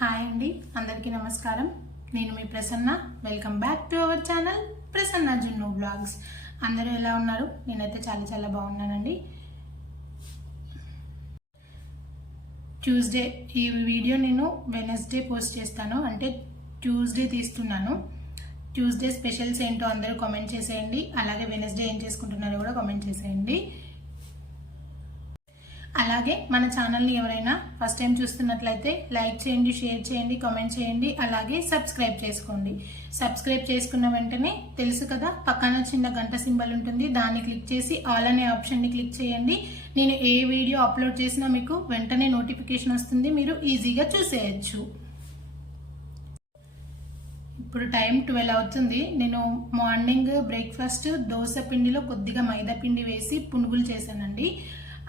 Hi అండి, అందరికీ నమస్కారం. నేను మీ Prasanna. Welcome back to our channel Prasanna Junnu blogs. అందరూ ఎలా ఉన్నారు? నేనైతే చాలా చాలా బాగున్నానండి. ట్యూస్డే ఈ వీడియో నేను వెనస్డే పోస్ట్ చేస్తాను, అంటే ట్యూస్డే తీస్తున్నాను. ట్యూస్డే స్పెషల్స్ ఏంటో అందరూ కామెంట్ చేసేయండి. అలాగే వెనస్డే ఏం చేసుకుంటున్నారో కూడా కామెంట్ చేసేయండి. అలాగే మన ఛానల్ని ఎవరైనా ఫస్ట్ టైం చూస్తున్నట్లయితే లైక్ చేయండి, షేర్ చేయండి, కామెంట్ చేయండి, అలాగే సబ్స్క్రైబ్ చేసుకోండి. సబ్స్క్రైబ్ చేసుకున్న వెంటనే తెలుసు కదా, పక్కన చిన్న గంట సింబల్ ఉంటుంది, దాన్ని క్లిక్ చేసి ఆల్ అనే ఆప్షన్ని క్లిక్ చేయండి. నేను ఏ వీడియో అప్లోడ్ చేసినా మీకు వెంటనే నోటిఫికేషన్ వస్తుంది, మీరు ఈజీగా చూసేయచ్చు. ఇప్పుడు టైం 12 అవుతుంది. నేను మార్నింగ్ బ్రేక్ఫాస్ట్ దోశ పిండిలో కొద్దిగా మైదా పిండి వేసి పునుగులు చేశానండి.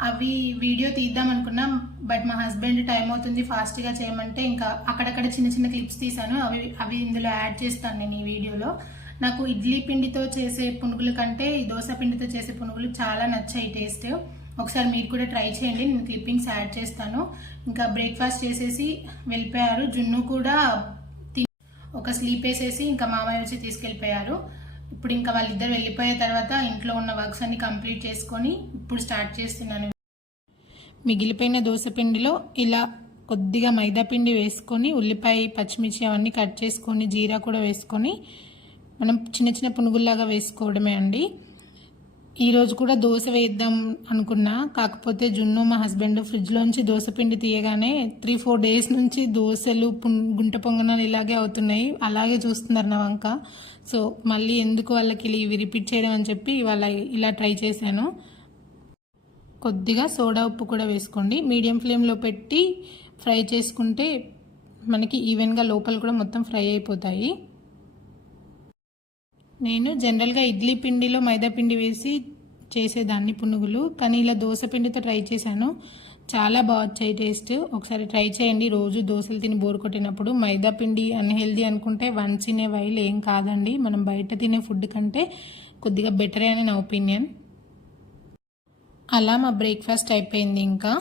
అవి వీడియో తీద్దాం అనుకున్నా, బట్ మా హస్బెండ్ టైం అవుతుంది ఫాస్ట్గా చేయమంటే ఇంకా అక్కడక్కడ చిన్న చిన్న క్లిప్స్ తీసాను. అవి ఇందులో యాడ్ చేస్తాను నేను ఈ వీడియోలో. నాకు ఇడ్లీ పిండితో చేసే పునుగుల కంటే ఈ దోశ పిండితో చేసే పునుగులు చాలా నచ్చాయి టేస్ట్. ఒకసారి మీరు కూడా ట్రై చేయండి, నేను క్లిప్పింగ్స్ యాడ్ చేస్తాను. ఇంకా బ్రేక్ఫాస్ట్ చేసేసి వెళ్ళిపోయారు. జున్ను కూడా ఒక స్లీప్ వేసేసి ఇంకా మామయ్య వచ్చి తీసుకెళ్ళిపోయారు. ఇప్పుడు ఇంకా వాళ్ళిద్దరు వెళ్ళిపోయే తర్వాత ఇంట్లో ఉన్న వర్క్స్ అన్ని కంప్లీట్ చేసుకొని ఇప్పుడు స్టార్ట్ చేస్తున్నాను. మిగిలిపోయిన దోశ పిండిలో ఇలా కొద్దిగా మైదా పిండి వేసుకొని ఉల్లిపాయ, పచ్చిమిర్చి అవన్నీ కట్ చేసుకొని జీరా కూడా వేసుకొని మనం చిన్న చిన్న పునుగుల్లాగా వేసుకోవడమే అండి. ఈరోజు కూడా దోశ వేద్దాం అనుకున్నా, కాకపోతే జున్ను మా హస్బెండ్ ఫ్రిడ్జ్లోంచి దోశ పిండి తీయగానే 3-4 డేస్ నుంచి దోశలు గుంట పొంగనాలు ఇలాగే అవుతున్నాయి, అలాగే చూస్తున్నారు నా వంక. సో మళ్ళీ ఎందుకు వాళ్ళకి ఇవి రిపీట్ చేయడం అని చెప్పి ఇవాళ ఇలా ట్రై చేశాను. కొద్దిగా సోడా ఉప్పు కూడా వేసుకోండి. మీడియం ఫ్లేమ్లో పెట్టి ఫ్రై చేసుకుంటే మనకి ఈవెన్గా లోపల కూడా మొత్తం ఫ్రై అయిపోతాయి. నేను జనరల్గా ఇడ్లీ పిండిలో మైదా పిండి వేసి చేసేదాన్ని పునుగులు, కానీ ఇలా దోశ పిండితో ట్రై చేశాను. చాలా బాగా వచ్చాయి టేస్ట్. ఒకసారి ట్రై చేయండి. రోజు దోశలు తిని బోర్ కొట్టినప్పుడు మైదా పిండి అన్హెల్దీ అనుకుంటే వన్స్ ఇన్ ఏ వైల్ ఏం కాదండి. మనం బయట తినే ఫుడ్ కంటే కొద్దిగా బెటరే అని నా ఒపీనియన్. అలా మా బ్రేక్ఫాస్ట్ అయిపోయింది. ఇంకా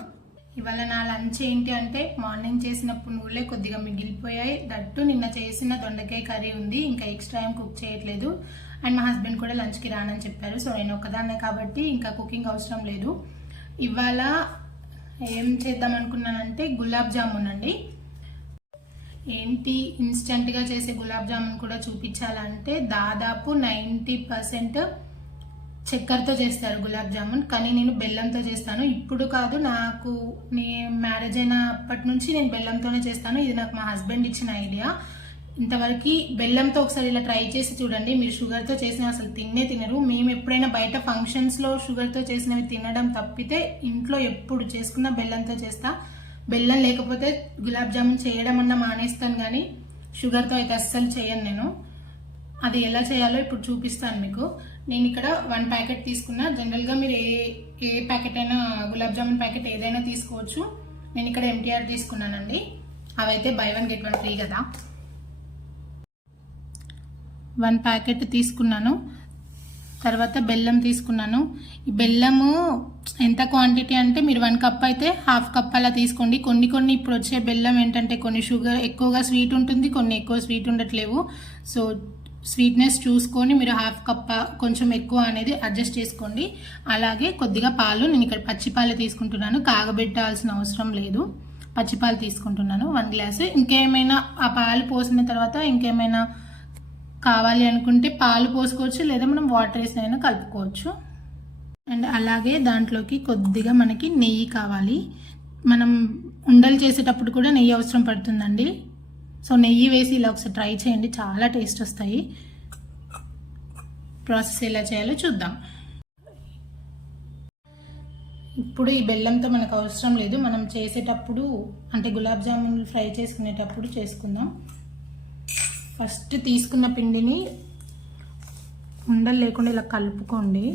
ఇవాళ నా లంచ్ ఏంటి అంటే, మార్నింగ్ చేసిన పునుగులే కొద్దిగా మిగిలిపోయాయి. దట్టు నిన్న చేసిన దొండకాయ కర్రీ ఉంది, ఇంకా ఎక్స్ట్రా ఏం కుక్ చేయట్లేదు. అండ్ మా హస్బెండ్ కూడా లంచ్కి రానని చెప్పారు. సో నేను ఒక్కదాన్నే కాబట్టి ఇంకా కుకింగ్ అవసరం లేదు. ఇవాళ ఏం చేద్దాం అనుకున్నానంటే గులాబ్ జామున్ అండి. ఏంటి ఇన్స్టెంట్గా చేసే గులాబ్ జామున్ కూడా చూపించాలంటే దాదాపు 90% చక్కెరతో చేస్తారు గులాబ్ జామున్, కానీ నేను బెల్లంతో చేస్తాను. ఇప్పుడు కాదు, నాకు మ్యారేజ్ అయినప్పటి నుంచి నేను బెల్లంతోనే చేస్తాను. ఇది నాకు మా హస్బెండ్ ఇచ్చిన ఐడియా. ఇంతవరకు బెల్లంతో ఒకసారి ఇలా ట్రై చేసి చూడండి. మీరు షుగర్తో చేసిన అసలు తినరు. మేము ఎప్పుడైనా బయట ఫంక్షన్స్లో షుగర్తో చేసినవి తినడం తప్పితే ఇంట్లో ఎప్పుడు చేసుకున్న బెల్లంతో చేస్తా. బెల్లం లేకపోతే గులాబ్ జామున్ చేయడం అన్నా మానేస్తాను, కానీ షుగర్తో అయితే అస్సలు చేయను నేను. అది ఎలా చేయాలో ఇప్పుడు చూపిస్తాను మీకు. నేను ఇక్కడ 1 ప్యాకెట్ తీసుకున్నా. జనరల్గా మీరు ఏ ప్యాకెట్ అయినా, గులాబ్ జామున్ ప్యాకెట్ ఏదైనా తీసుకోవచ్చు. నేను ఇక్కడ MTR తీసుకున్నానండి. అవైతే బై 1 get 1 ఫ్రీ కదా. 1 ప్యాకెట్ తీసుకున్నాను. తర్వాత బెల్లం తీసుకున్నాను. ఈ బెల్లము ఎంత క్వాంటిటీ అంటే మీరు 1 కప్ అయితే 1/2 కప్ అలా తీసుకోండి. కొన్ని ఇప్పుడు వచ్చే బెల్లం ఏంటంటే కొన్ని షుగర్ ఎక్కువగా స్వీట్ ఉంటుంది, కొన్ని ఎక్కువ స్వీట్ ఉండట్లేవు. సో స్వీట్నెస్ చూసుకొని మీరు 1/2 కప్ కొంచెం ఎక్కువ అనేది అడ్జస్ట్ చేసుకోండి. అలాగే కొద్దిగా పాలు, నేను ఇక్కడ పచ్చిపాలు తీసుకుంటున్నాను, కాగబెట్టాల్సిన అవసరం లేదు. పచ్చిపాలు తీసుకుంటున్నాను 1 గ్లాసు. ఇంకేమైనా ఆ పాలు పోసిన తర్వాత ఇంకేమైనా కావాలి అనుకుంటే పాలు పోసుకోవచ్చు, లేదా మనం వాటర్ వేసినైనా కలుపుకోవచ్చు. అండ్ అలాగే దాంట్లోకి కొద్దిగా మనకి నెయ్యి కావాలి. మనం ఉండలు చేసేటప్పుడు కూడా నెయ్యి అవసరం పడుతుందండి. సో నెయ్యి వేసి ఇలా ఒకసారి ట్రై చేయండి, చాలా టేస్ట్ వస్తాయి. ప్రాసెస్ ఎలా చేయాలో చూద్దాం. ఇప్పుడు ఈ బెల్లంతో మనకు అవసరం లేదు, మనం చేసేటప్పుడు అంటే గులాబ్ జామున్ ఫ్రై చేసుకునేటప్పుడు చేసుకుందాం. ఫస్ట్ తీసుకున్న పిండిని ఉండలు లేకుండా ఇలా కలుపుకోండి.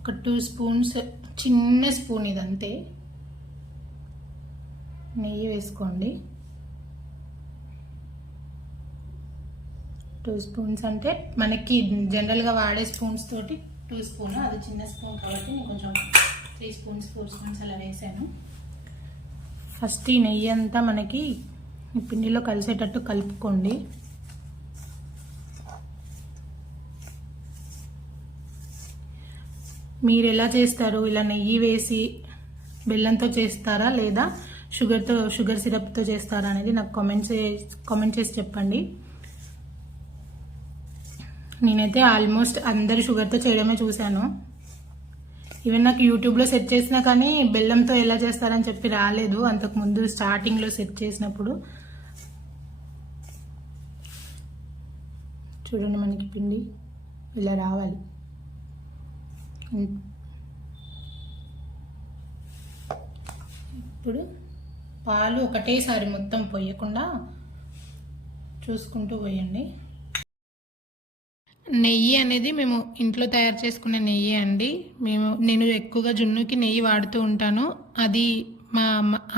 ఒక 2 స్పూన్స్, చిన్న స్పూన్ ఇదంతే, నెయ్యి వేసుకోండి. 2 స్పూన్స్ అంటే మనకి జనరల్గా వాడే స్పూన్స్ తోటి 2 స్పూన్, అది చిన్న స్పూన్ కాబట్టి నేను కొంచెం 3 స్పూన్స్ 4 స్పూన్స్ అలా వేసాను. ఫస్ట్ ఈ నెయ్యి అంతా మనకి ఈ పిండిలో కలిసేటట్టు కలుపుకోండి. మీరు ఎలా చేస్తారు, ఇలా నెయ్యి వేసి బెల్లంతో చేస్తారా లేదా షుగర్ సిరప్తో చేస్తారా అనేది నాకు కామెంట్ చేసి చెప్పండి. నేనైతే ఆల్మోస్ట్ అందరు షుగర్తో చేయడమే చూశాను. ఈవెన్ నాకు యూట్యూబ్లో సెట్ చేసినా కానీ బెల్లంతో ఎలా చేస్తారని చెప్పి రాలేదు అంతకుముందు స్టార్టింగ్లో సెట్ చేసినప్పుడు. చూడండి మనకి పిండి ఇలా రావాలి. ఇప్పుడు పాలు ఒకటేసారి మొత్తం పోయకుండా చూసుకుంటూ పోయండి. నెయ్యి అనేది మేము ఇంట్లో తయారు చేసుకునే నెయ్యి అండి. నేను ఎక్కువగా జున్నుకి నెయ్యి వాడుతూ ఉంటాను. అది మా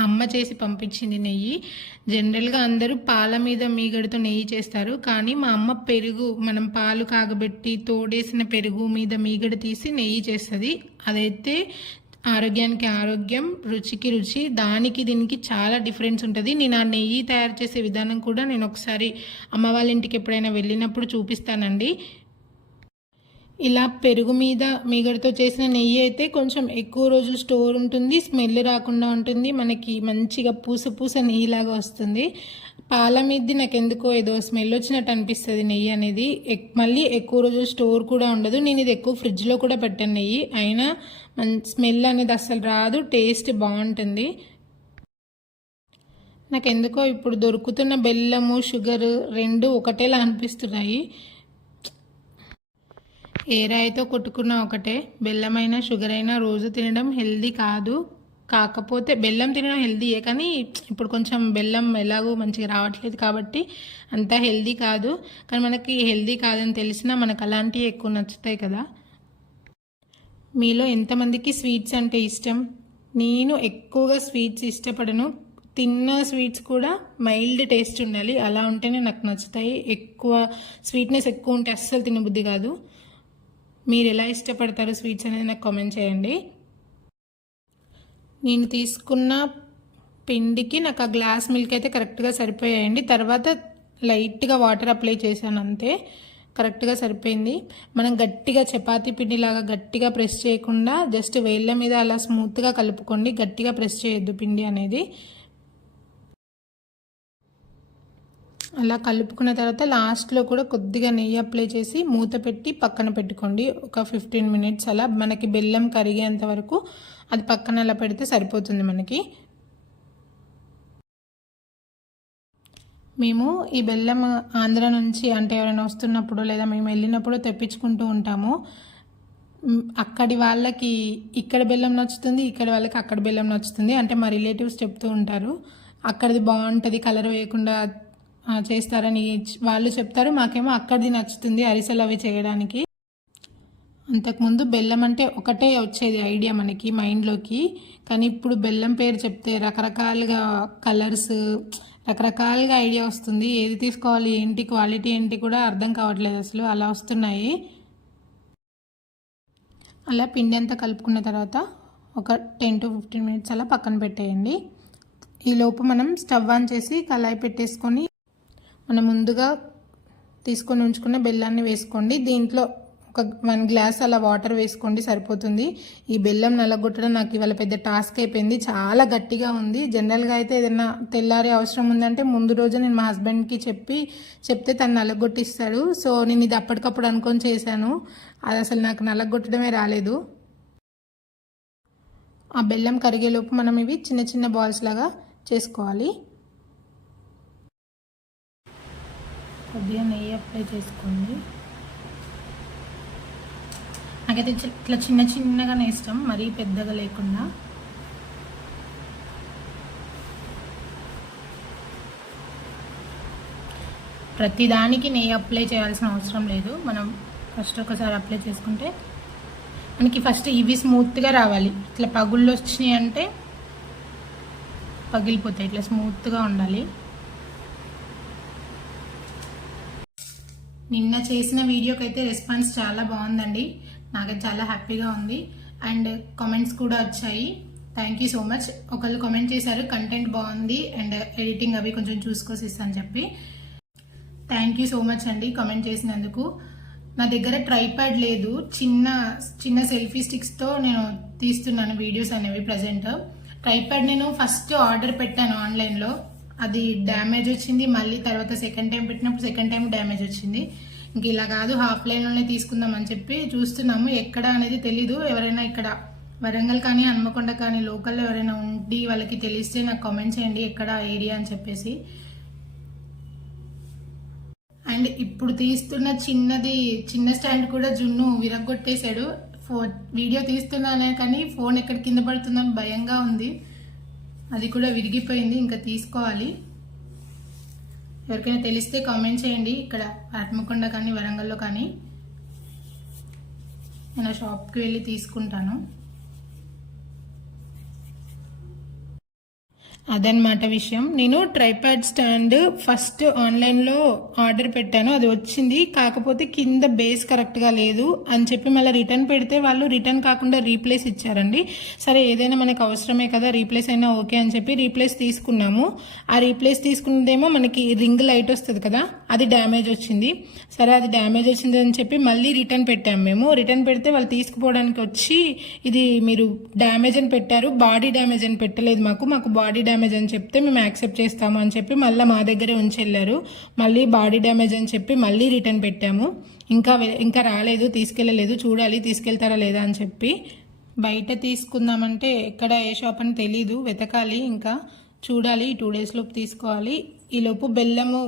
అమ్మ చేసి పంపించింది నెయ్యి. జనరల్గా అందరూ పాల మీద మీగడతో నెయ్యి చేస్తారు, కానీ మా అమ్మ పెరుగు, మనం పాలు కాగబెట్టి తోడేసిన పెరుగు మీద మీగడ తీసి నెయ్యి చేస్తుంది. అదైతే ఆరోగ్యానికి ఆరోగ్యం, రుచికి రుచి, దానికి దీనికి చాలా డిఫరెన్స్ ఉంటుంది. నేను ఆ నెయ్యి తయారు చేసే విధానం కూడా నేను ఒకసారి అమ్మ వాళ్ళ ఇంటికి ఎప్పుడైనా వెళ్ళినప్పుడు చూపిస్తానండి. ఇలా పెరుగు మీద మీగడతో చేసిన నెయ్యి అయితే కొంచెం ఎక్కువ రోజులు స్టోర్ ఉంటుంది, స్మెల్ రాకుండా ఉంటుంది, మనకి మంచిగా పూస నెయ్యిలాగా వస్తుంది. పాల మీది నాకు ఎందుకో ఏదో స్మెల్ వచ్చినట్టు అనిపిస్తుంది నెయ్యి అనేది. మళ్ళీ ఎక్కువ రోజులు స్టోర్ కూడా ఉండదు. నేను ఇది ఎక్కువ ఫ్రిడ్జ్లో కూడా పెట్టాను నెయ్యి, అయినా స్మెల్ అనేది అస్సలు రాదు, టేస్ట్ బాగుంటుంది. నాకు ఎందుకో ఇప్పుడు దొరుకుతున్న బెల్లము షుగర్ రెండు ఒకటేలా అనిపిస్తున్నాయి. ఏ రాయితో కొట్టుకున్నా ఒకటే. బెల్లమైనా షుగర్ అయినా రోజు తినడం హెల్దీ కాదు. కాకపోతే బెల్లం తినడం హెల్దీయే, కానీ ఇప్పుడు కొంచెం బెల్లం ఎలాగో మంచిగా రావట్లేదు కాబట్టి అంతా హెల్దీ కాదు. కానీ మనకి హెల్దీ కాదని తెలిసినా మనకు అలాంటివి ఎక్కువ నచ్చుతాయి కదా. మీలో ఎంతమందికి స్వీట్స్ అంటే ఇష్టం? నేను ఎక్కువగా స్వీట్స్ ఇష్టపడను. తిన్న స్వీట్స్ కూడా మైల్డ్ టేస్ట్ ఉండాలి, అలా ఉంటేనే నాకు నచ్చుతాయి. ఎక్కువ స్వీట్నెస్ ఎక్కువ ఉంటే అస్సలు తినబుద్ధి కాదు. మీరు ఎలా ఇష్టపడతారు స్వీట్స్ అనేది నాకు కామెంట్ చేయండి. నేను తీసుకున్న పిండికి నాకు ఆ గ్లాస్ మిల్క్ అయితే కరెక్ట్గా సరిపోయాయండి. తర్వాత లైట్గా వాటర్ అప్లై చేశాను, అంతే, కరెక్ట్గా సరిపోయింది. మనం గట్టిగా చపాతీ పిండిలాగా గట్టిగా ప్రెస్ చేయకుండా జస్ట్ వేళ్ళ మీద అలా స్మూత్గా కలుపుకోండి. గట్టిగా ప్రెస్ చేయొద్దు పిండి అనేది. అలా కలుపుకున్న తర్వాత లాస్ట్లో కూడా కొద్దిగా నెయ్యి అప్లై చేసి మూత పెట్టి పక్కన పెట్టుకోండి. ఒక 15 మినిట్స్ అలా మనకి బెల్లం కరిగేంత వరకు అది పక్కన అలా పెడితే సరిపోతుంది మనకి. మేము ఈ బెల్లం ఆంధ్ర నుంచి అంటే ఎవరైనా వస్తున్నప్పుడు లేదా మేము వెళ్ళినప్పుడు తెప్పించుకుంటూ ఉంటాము. అక్కడి వాళ్ళకి ఇక్కడ బెల్లం నచ్చుతుంది, ఇక్కడ వాళ్ళకి అక్కడ బెల్లం నచ్చుతుంది. అంటే మా రిలేటివ్స్ చెప్తూ ఉంటారు అక్కడిది బాగుంటుంది, కలర్ వేయకుండా చేస్తారని వాళ్ళు చెప్తారు. మాకేమో అక్కడిది నచ్చుతుంది అరిసెలు అవి చేయడానికి. అంతకుముందు బెల్లం అంటే ఒకటే వచ్చేది ఐడియా మనకి మైండ్లోకి, కానీ ఇప్పుడు బెల్లం పేరు చెప్తే రకరకాలుగా కలర్స్, రకరకాలుగా ఐడియా వస్తుంది. ఏది తీసుకోవాలి, ఏంటి క్వాలిటీ ఏంటి కూడా అర్థం కావట్లేదు అసలు, అలా వస్తున్నాయి. అలా పిండి అంతా కలుపుకున్న తర్వాత ఒక 10 to 15 మినిట్స్ అలా పక్కన పెట్టేయండి. ఈలోపు మనం స్టవ్ ఆన్ చేసి కళాయి పెట్టేసుకొని మనం ముందుగా తీసుకొని ఉంచుకున్న బెల్లాన్ని వేసుకోండి. దీంట్లో ఒక 1 గ్లాస్ అలా వాటర్ వేసుకోండి, సరిపోతుంది. ఈ బెల్లం నలగొట్టడం నాకు ఇవాళ పెద్ద టాస్క్ అయిపోయింది, చాలా గట్టిగా ఉంది. జనరల్గా అయితే ఏదైనా తెల్లారే అవసరం ఉందంటే ముందు రోజు నేను మా హస్బెండ్కి చెప్తే తను నలగొట్టిస్తాడు. సో నేను ఇది అప్పటికప్పుడు అనుకొని చేశాను, అది అసలు నాకు నలగొట్టడమే రాలేదు. ఆ బెల్లం కరిగేలోపు మనం ఇవి చిన్న చిన్న బాల్స్ లాగా చేసుకోవాలి. కొద్దిగా నెయ్యి అప్లై చేసుకోండి. నాకైతే ఇట్లా చిన్న చిన్నగానే ఇష్టం, మరీ పెద్దగా లేకుండా. ప్రతిదానికి నెయ్యి అప్లై చేయాల్సిన అవసరం లేదు. మనం ఫస్ట్ ఒకసారి అప్లై చేసుకుంటే మనకి ఫస్ట్ ఇవి స్మూత్గా రావాలి. ఇట్లా పగుళ్ళు వచ్చినాయి అంటే పగిలిపోతాయి, ఇట్లా స్మూత్గా ఉండాలి. నిన్న చేసిన వీడియోకి అయితే రెస్పాన్స్ చాలా బాగుందండి. నాకైతే చాలా హ్యాపీగా ఉంది. అండ్ కామెంట్స్ కూడా వచ్చాయి. Thank you so much. ఒకళ్ళు కామెంట్ చేశారు కంటెంట్ బాగుంది అండ్ ఎడిటింగ్ అవి కొంచెం చూసుకొసి ఇస్తాను చెప్పి. థ్యాంక్ యూ సో మచ్ అండి కామెంట్ చేసినందుకు. నా దగ్గర ట్రైప్యాడ్ లేదు, చిన్న చిన్న సెల్ఫీ స్టిక్స్తో నేను తీస్తున్నాను వీడియోస్ అనేవి ప్రజెంట్. ట్రైప్యాడ్ నేను ఫస్ట్ ఆర్డర్ పెట్టాను ఆన్లైన్లో, అది డ్యామేజ్ వచ్చింది. మళ్ళీ తర్వాత సెకండ్ టైం పెట్టినప్పుడు సెకండ్ టైం డ్యామేజ్ వచ్చింది. ఇంక ఇలా కాదు ఆఫ్లైన్లోనే తీసుకుందాం అని చెప్పి చూస్తున్నాము. ఎక్కడ అనేది తెలీదు. ఎవరైనా ఇక్కడ వరంగల్ కానీ హన్మకొండ కానీ లోకల్లో ఎవరైనా ఉండి వాళ్ళకి తెలిస్తే నాకు కామెంట్ చేయండి ఎక్కడ ఏరియా అని చెప్పేసి. అండ్ ఇప్పుడు తీస్తున్న చిన్న స్టాండ్ కూడా జున్ను విరగొట్టేశాడు. వీడియో తీస్తున్నానే కానీ ఫోన్ ఎక్కడ కింద పడుతుందని భయంగా ఉంది. అది కూడా విరిగిపోయింది, ఇంకా తీసుకోవాలి. ఎవరికైనా తెలిస్తే కామెంట్ చేయండి ఇక్కడ హన్మకొండ కానీ వరంగల్లో కానీ. నేను షాప్కి వెళ్ళి తీసుకుంటాను. అదనమాట విషయం. నేను ట్రైప్యాడ్ స్టాండ్ ఫస్ట్ ఆన్లైన్లో ఆర్డర్ పెట్టాను, అది వచ్చింది. కాకపోతే కింద బేస్ కరెక్ట్గా లేదు అని చెప్పి మళ్ళీ రిటర్న్ పెడితే వాళ్ళు రిటర్న్ కాకుండా రీప్లేస్ ఇచ్చారండి. సరే ఏదైనా మనకు అవసరమే కదా, రీప్లేస్ అయినా ఓకే అని చెప్పి రీప్లేస్ తీసుకున్నాము. ఆ రీప్లేస్ తీసుకున్నదేమో మనకి రింగ్ లైట్ వస్తుంది కదా, అది డ్యామేజ్ వచ్చింది. సరే అది డ్యామేజ్ వచ్చింది అని చెప్పి మళ్ళీ రిటర్న్ పెట్టాము. మేము రిటర్న్ పెడితే వాళ్ళు తీసుకుపోవడానికి వచ్చి ఇది మీరు డ్యామేజ్ అని పెట్టారు, బాడీ డ్యామేజ్ అని పెట్టలేదు, మాకు బాడీ డ్యామేజ్ అని చెప్తే మేము యాక్సెప్ట్ చేస్తాము అని చెప్పి మళ్ళీ మా దగ్గరే ఉంచెళ్ళారు. మళ్ళీ బాడీ డ్యామేజ్ అని చెప్పి మళ్ళీ రిటర్న్ పెట్టాము. ఇంకా రాలేదు, తీసుకెళ్ళలేదు. చూడాలి తీసుకెళ్తారా లేదా అని చెప్పి. బయట తీసుకుందామంటే ఎక్కడ ఏ షాప్ అని తెలీదు, వెతకాలి. ఇంకా చూడాలి, 2 days లోపు తీసుకోవాలి. ఈలోపు బెల్లము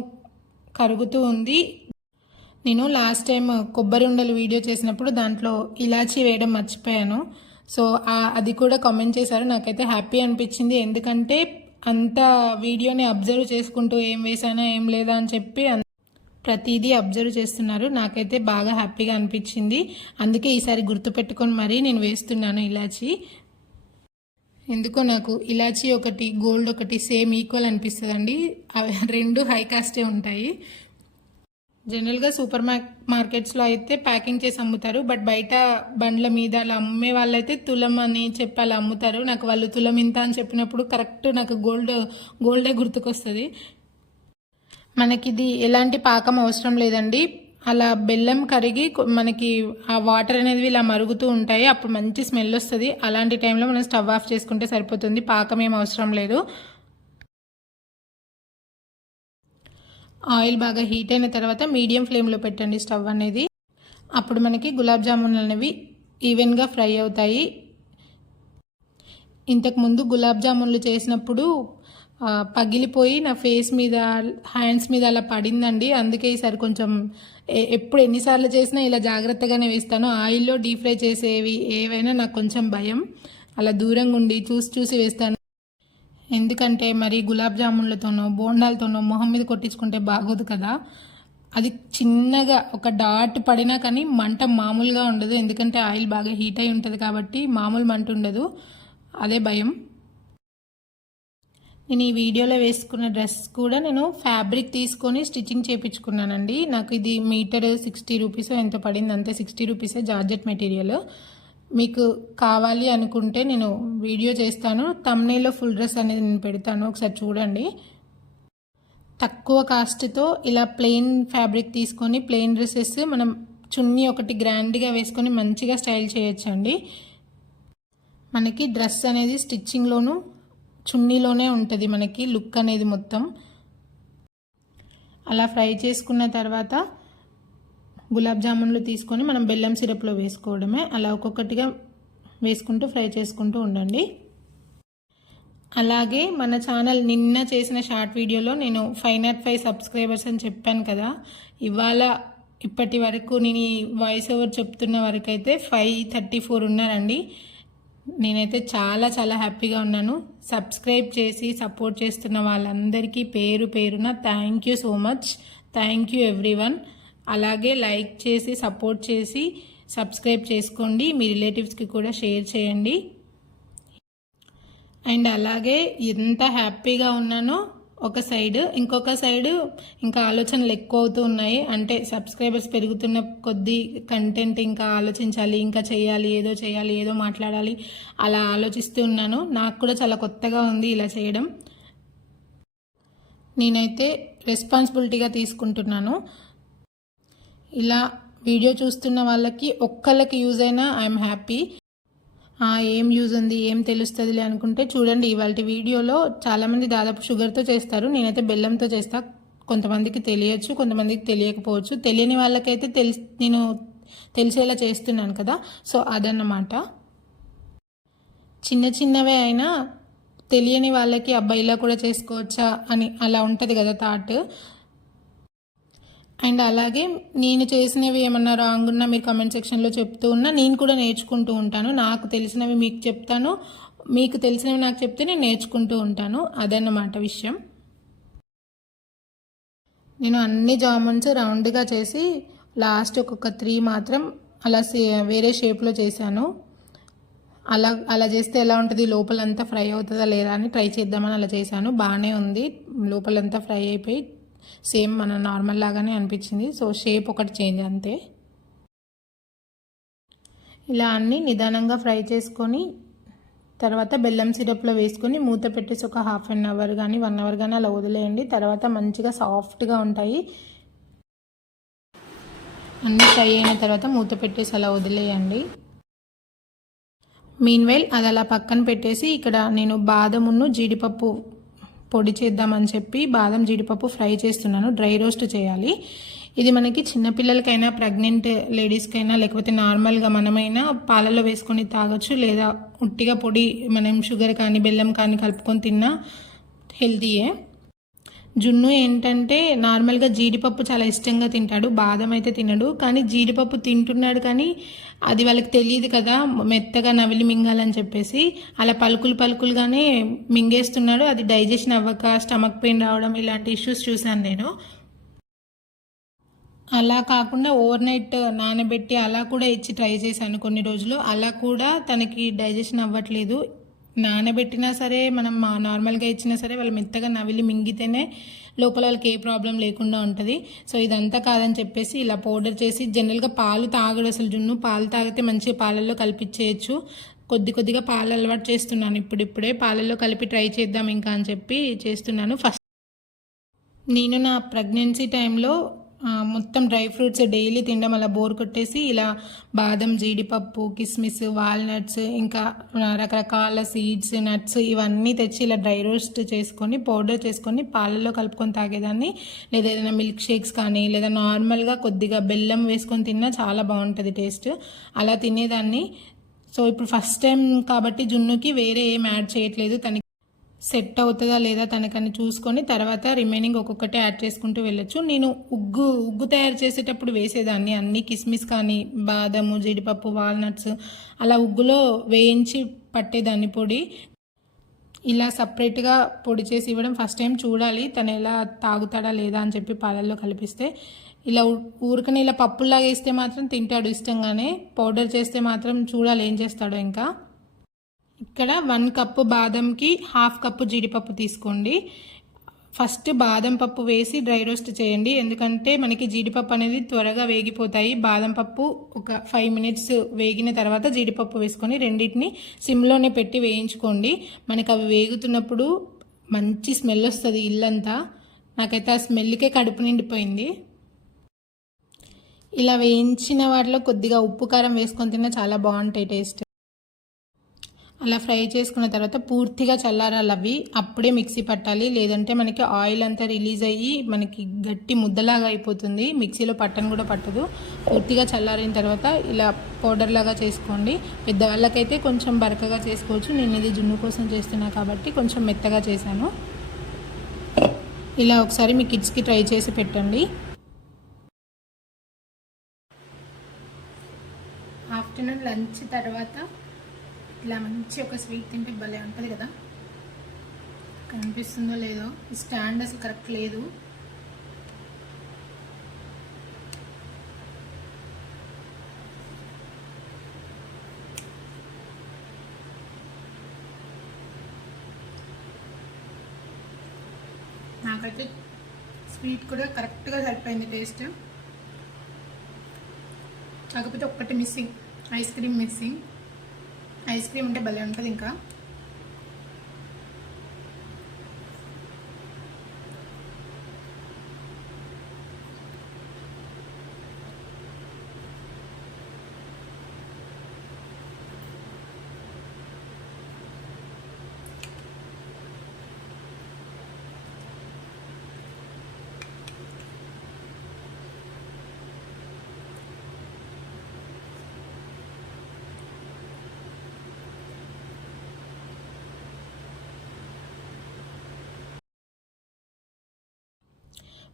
కరుగుతూ ఉంది. నేను లాస్ట్ టైం కొబ్బరి ఉండలు వీడియో చేసినప్పుడు దాంట్లో ఇలాచీ వేయడం మర్చిపోయాను. సో అది కూడా కామెంట్ చేశారు. నాకైతే హ్యాపీ అనిపించింది, ఎందుకంటే అంత వీడియోని అబ్జర్వ్ చేసుకుంటూ ఏం వేసానా ఏం లేదా అని చెప్పి ప్రతిదీ అబ్జర్వ్ చేస్తున్నారు. నాకైతే బాగా హ్యాపీగా అనిపించింది. అందుకే ఈసారి గుర్తుపెట్టుకొని మరీ నేను వేస్తున్నాను ఇలాచీ. ఎందుకో నాకు ఇలాచీ ఒకటి గోల్డ్ ఒకటి సేమ్ ఈక్వల్ అనిపిస్తుంది అండి. అవి 2 హై కాస్టే ఉంటాయి. జనరల్గా సూపర్ మార్కెట్స్లో అయితే ప్యాకింగ్ చేసి అమ్ముతారు, బట్ బయట బండ్ల మీద అలా అమ్మే వాళ్ళైతే తులం అని చెప్పి అలా అమ్ముతారు. నాకు వాళ్ళు తులం ఇంత అని చెప్పినప్పుడు కరెక్ట్ నాకు గోల్డే గుర్తుకొస్తుంది. మనకిది ఎలాంటి పాకం అవసరం లేదండి. అలా బెల్లం కరిగి మనకి ఆ వాటర్ అనేది ఇలా మరుగుతూ ఉంటాయి, అప్పుడు మంచి స్మెల్ వస్తుంది. అలాంటి టైంలో మనం స్టవ్ ఆఫ్ చేసుకుంటే సరిపోతుంది, పాకం ఏం అవసరం లేదు. ఆయిల్ బాగా హీట్ అయిన తర్వాత మీడియం ఫ్లేమ్లో పెట్టండి స్టవ్ అనేది. అప్పుడు మనకి గులాబ్ జామున్లు అనేవి ఈవెన్గా ఫ్రై అవుతాయి. ఇంతకుముందు గులాబ్ జామున్లు చేసినప్పుడు పగిలిపోయి నా ఫేస్ మీద హ్యాండ్స్ మీద అలా పడిందండి. అందుకే ఈసారి కొంచెం ఎప్పుడు ఎన్నిసార్లు చేసినా ఇలా జాగ్రత్తగానే వేస్తాను. ఆయిల్లో డీప్ ఫ్రై చేసేవి ఏవైనా నాకు కొంచెం భయం, అలా దూరంగా ఉండి చూసి వేస్తాను. ఎందుకంటే మరి గులాబ్ జామున్లతోనో బోండాలతోనో మొహం మీద కొట్టించుకుంటే బాగోదు కదా. అది చిన్నగా ఒక డాట్ పడినా కానీ మంట మామూలుగా ఉండదు, ఎందుకంటే ఆయిల్ బాగా హీట్ అయి ఉంటుంది కాబట్టి మామూలు మంట ఉండదు. అదే భయం. నేను ఈ వీడియోలో వేసుకున్న డ్రెస్ కూడా నేను ఫ్యాబ్రిక్ తీసుకొని స్టిచ్చింగ్ చేయించుకున్నానండి. నాకు ఇది మీటర్ 60 రూపీస్ ఎంత పడింది, అంతే. 60 రూపీసే, జార్జెట్ మెటీరియల్. మీకు కావాలి అనుకుంటే నేను వీడియో చేస్తాను, థంబ్నెయిల్లో ఫుల్ డ్రెస్ అనేది నేను పెడతాను, ఒకసారి చూడండి. తక్కువ కాస్ట్తో ఇలా ప్లెయిన్ ఫ్యాబ్రిక్ తీసుకొని ప్లెయిన్ డ్రెస్సెస్ మనం చున్నీ ఒకటి గ్రాండ్గా వేసుకొని మంచిగా స్టైల్ చేయొచ్చండి. మనకి డ్రెస్ అనేది స్టిచ్చింగ్లోనూ చున్నీలోనే ఉంటుంది మనకి లుక్ అనేది మొత్తం. అలా ఫ్రై చేసుకున్న తర్వాత గులాబ్ జామున్లు తీసుకొని మనం బెల్లం సిరప్లో వేసుకోవడమే. అలా ఒక్కొక్కటిగా వేసుకుంటూ ఫ్రై చేసుకుంటూ ఉండండి. అలాగే మన ఛానల్ నిన్న చేసిన షార్ట్ వీడియోలో నేను 505 సబ్స్క్రైబర్స్ అని చెప్పాను కదా. ఇప్పటి వరకు నేను ఈ వాయిస్ ఓవర్ చెప్తున్న వరకు అయితే 534 ఉన్నారండి. నేనైతే చాలా చాలా హ్యాపీగా ఉన్నాను. సబ్స్క్రైబ్ చేసి సపోర్ట్ చేస్తున్న వాళ్ళందరికీ పేరు పేరున thank you so much. Thank you everyone. అలాగే లైక్ చేసి సపోర్ట్ చేసి సబ్స్క్రైబ్ చేసుకోండి, మీ రిలేటివ్స్కి కూడా షేర్ చేయండి. అండ్ అలాగే ఎంత హ్యాపీగా ఉన్నానో ఒక సైడ్, ఇంకొక సైడ్ ఇంకా ఆలోచనలు ఎక్కువ అవుతూ ఉన్నాయి. అంటే సబ్స్క్రైబర్స్ పెరుగుతున్న కొద్దీ కంటెంట్ ఇంకా ఆలోచించాలి, ఇంకా చేయాలి, ఏదో మాట్లాడాలి, అలా ఆలోచిస్తూ ఉన్నాను. నాకు కూడా చాలా కొత్తగా ఉంది ఇలా చేయడం. నేనైతే రెస్పాన్సిబిలిటీగా తీసుకుంటున్నాను. ఇలా వీడియో చూస్తున్న వాళ్ళకి ఒక్కళ్ళకి యూజ్ అయినా ఐఎమ్ హ్యాపీ. ఏం యూజ్ ఉంది, ఏం తెలుస్తుందిలే అనుకుంటే చూడండి, ఇవాళ వీడియోలో చాలామంది దాదాపు షుగర్తో చేస్తారు, నేనైతే బెల్లంతో చేస్తా. కొంతమందికి తెలియచ్చు, కొంతమందికి తెలియకపోవచ్చు. తెలియని వాళ్ళకైతే నేను తెలిసేలా చేస్తున్నాను కదా, సో అదన్నమాట. చిన్న చిన్నవే అయినా తెలియని వాళ్ళకి అబ్బాయి ఇలా కూడా చేసుకోవచ్చా అని అలా ఉంటుంది కదా థాట్. అండ్ అలాగే నేను చేసినవి ఏమన్నా రాంగ్ ఉన్నా మీరు కమెంట్ సెక్షన్లో చెప్తూ ఉన్నా నేను కూడా నేర్చుకుంటూ ఉంటాను. నాకు తెలిసినవి మీకు చెప్తాను, మీకు తెలిసినవి నాకు చెప్తే నేను నేర్చుకుంటూ ఉంటాను. అదన్నమాట విషయం. నేను అన్ని జామున్స్ రౌండ్గా చేసి లాస్ట్ ఒక్కొక్క 3 మాత్రం అలా వేరే షేప్లో చేశాను. అలా చేస్తే ఎలా ఉంటుంది, లోపలంతా ఫ్రై అవుతుందా లేదా అని ట్రై చేద్దామని అలా చేశాను. బాగానే ఉంది, లోపలంతా ఫ్రై అయిపోయి సేమ్ మన నార్మల్ లాగానే అనిపించింది. సో షేప్ ఒకటి చేంజ్ అంతే. ఇలా అన్నీ నిదానంగా ఫ్రై చేసుకొని తర్వాత బెల్లం సిరప్లో వేసుకొని మూత పెట్టేసి ఒక ½ అవర్ కానీ 1 అవర్ కానీ అలా వదిలేయండి. తర్వాత మంచిగా సాఫ్ట్గా ఉంటాయి. అన్నీ ఫ్రై అయిన తర్వాత మూత పెట్టేసి అలా వదిలేయండి. మీన్వైల్ అది అలా పక్కన పెట్టేసి ఇక్కడ నేను బాదమును జీడిపప్పు పొడి చేద్దామని చెప్పి బాదం జీడిపప్పు ఫ్రై చేస్తున్నాను. డ్రై రోస్ట్ చేయాలి. ఇది మనకి చిన్నపిల్లలకైనా, ప్రెగ్నెంట్ లేడీస్కైనా, లేకపోతే నార్మల్గా మనమైనా పాలలో వేసుకొని తాగొచ్చు, లేదా ఉట్టిగా పొడి మనం షుగర్ కానీ బెల్లం కానీ కలుపుకొని తిన్నా హెల్తీయే. జున్ను ఏంటంటే నార్మల్గా జీడిపప్పు చాలా ఇష్టంగా తింటాడు, బాదం అయితే తినడు. కానీ జీడిపప్పు తింటున్నాడు, కానీ అది వాళ్ళకి తెలియదు కదా మెత్తగా నవిలి మింగాలని చెప్పేసి అలా పలుకులుగానే మింగేస్తున్నాడు. అది డైజెషన్ అవ్వక స్టమక్ పెయిన్ రావడం ఇలాంటి ఇష్యూస్ చూశాను నేను. అలా కాకుండా ఓవర్ నైట్ నానబెట్టి అలా కూడా ఇచ్చి ట్రై చేశాను కొన్ని రోజులు. అలా కూడా తనకి డైజెషన్ అవ్వట్లేదు. నానబెట్టినా సరే మనం నార్మల్గా ఇచ్చినా సరే వాళ్ళు మెత్తగా నవిలి మింగితేనే లోపల వాళ్ళకి ఏ ప్రాబ్లం లేకుండా ఉంటుంది. సో ఇదంతా కాదని చెప్పేసి ఇలా పౌడర్ చేసి, జనరల్గా పాలు తాగడు అసలు జున్ను. పాలు తాగితే మంచిగా పాలల్లో కలిపిచ్చేయచ్చు. కొద్దిగా పాలు అలవాటు చేస్తున్నాను ఇప్పుడిప్పుడే. పాలల్లో కలిపి ట్రై చేద్దాం ఇంకా అని చెప్పి చేస్తున్నాను. ఫస్ట్ నేను నా ప్రెగ్నెన్సీ టైంలో మొత్తం డ్రై ఫ్రూట్స్ డైలీ తినడం అలా బోర్ కొట్టేసి ఇలా బాదం, జీడిపప్పు, కిస్మిస్, వాల్నట్స్, ఇంకా రకరకాల సీడ్స్, నట్స్ ఇవన్నీ తెచ్చి ఇలా డ్రై రోస్ట్ చేసుకొని పౌడర్ చేసుకొని పాలల్లో కలుపుకొని తాగేదాన్ని. లేదా ఏదైనా మిల్క్ షేక్స్ కానీ, లేదా నార్మల్గా కొద్దిగా బెల్లం వేసుకొని తిన్నా చాలా బాగుంటుంది టేస్ట్. అలా తినేదాన్ని. సో ఇప్పుడు ఫస్ట్ టైం కాబట్టి జున్నుకి వేరే ఏం యాడ్ చేయట్లేదు. తనకి సెట్ అవుతుందా లేదా తనకని చూసుకొని తర్వాత రిమైనింగ్ ఒక్కొక్కటి యాడ్ చేసుకుంటూ వెళ్ళొచ్చు. నేను ఉగ్గు తయారు చేసేటప్పుడు వేసేదాన్ని అన్ని కిస్మిస్ కానీ, బాదము, జీడిపప్పు, వాల్నట్స్ అలా ఉగ్గులో వేయించి పట్టేదాన్ని పొడి. ఇలా సపరేట్గా పొడి చేసి ఇవ్వడం ఫస్ట్ టైం. చూడాలి తను ఎలా తాగుతాడా లేదా అని చెప్పి పాలల్లో కలిపిస్తే. ఇలా ఊరికనే ఇలా పప్పుల్లాగా వేస్తే మాత్రం తింటాడు ఇష్టంగానే, పౌడర్ చేస్తే మాత్రం చూడాలి ఏం చేస్తాడో. ఇంకా ఇక్కడ 1 కప్పు బాదంకి ½ కప్పు జీడిపప్పు తీసుకోండి. ఫస్ట్ బాదం పప్పు వేసి డ్రై రోస్ట్ చేయండి, ఎందుకంటే మనకి జీడిపప్పు అనేది త్వరగా వేగిపోతాయి. బాదం పప్పు ఒక 5 మినిట్స్ వేగిన తర్వాత జీడిపప్పు వేసుకొని రెండింటిని సిమ్లోనే పెట్టి వేయించుకోండి. మనకి అవి వేగుతున్నప్పుడు మంచి స్మెల్ వస్తుంది ఇల్లంతా. నాకైతే ఆ స్మెల్కే కడుపు నిండిపోయింది. ఇలా వేయించిన వాటిలో కొద్దిగా ఉప్పు కారం వేసుకొని తిన్నా చాలా బాగుంటాయి టేస్ట్. అలా ఫ్రై చేసుకున్న తర్వాత పూర్తిగా చల్లారాలి అవి, అప్పుడే మిక్సీ పట్టాలి. లేదంటే మనకి ఆయిల్ అంతా రిలీజ్ అయ్యి మనకి గట్టి ముద్దలాగా అయిపోతుంది, మిక్సీలో పట్టను కూడా పట్టదు. పూర్తిగా చల్లారిన తర్వాత ఇలా పౌడర్ లాగా చేసుకోండి. పెద్దవాళ్ళకైతే కొంచెం బరకగా చేసుకోవచ్చు. నేను ఇది జున్ను కోసం చేస్తున్నా కాబట్టి కొంచెం మెత్తగా చేశాను. ఇలా ఒకసారి మీ కిడ్స్కి ట్రై చేసి పెట్టండి. ఆఫ్టర్నూన్ లంచ్ తర్వాత ఇలా మంచి ఒక స్వీట్ తింటే భలే ఉంటుంది కదా. కనిపిస్తుందో లేదో, ఈ స్టాండ్ అసలు కరెక్ట్ లేదు. నాకైతే స్వీట్ కూడా కరెక్ట్గా సరిపోయింది టేస్ట్. కాకపోతే ఒక్కటి missing, ice cream missing. Ice cream ఉంటే భలే ఉంటుంది ఇంకా.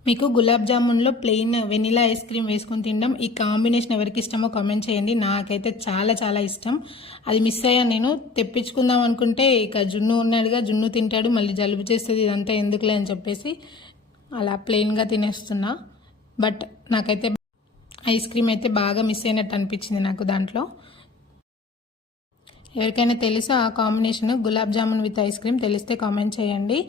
మీకు గులాబ్ జామున్లో ప్లెయిన్ వెనిలా ఐస్ క్రీమ్ వేసుకొని తినడం ఈ కాంబినేషన్ ఎవరికి ఇష్టమో కామెంట్ చేయండి. నాకైతే చాలా చాలా ఇష్టం. అది మిస్ అయ్యాను నేను. తెప్పించుకుందాం అనుకుంటే ఇక జున్ను ఉన్నాడుగా, జున్ను తింటాడు, మళ్ళీ జలుబు చేస్తుంది, ఇదంతా ఎందుకులే అని చెప్పేసి అలా ప్లెయిన్గా తినేస్తున్నా. బట్ నాకైతే ఐస్ క్రీమ్ అయితే బాగా మిస్ అయినట్టు అనిపించింది నాకు దాంట్లో. ఎవరికైనా తెలుసా ఆ combination gulab jamun with ice cream? తెలిస్తే కామెంట్ చేయండి.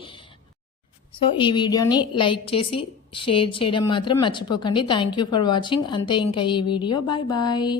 సో ఈ వీడియోని లైక్ చేసి షేర్ చేయడం మాత్రం మర్చిపోకండి. Thank you for watching. అంతే ఇంకా ఈ వీడియో. Bye bye.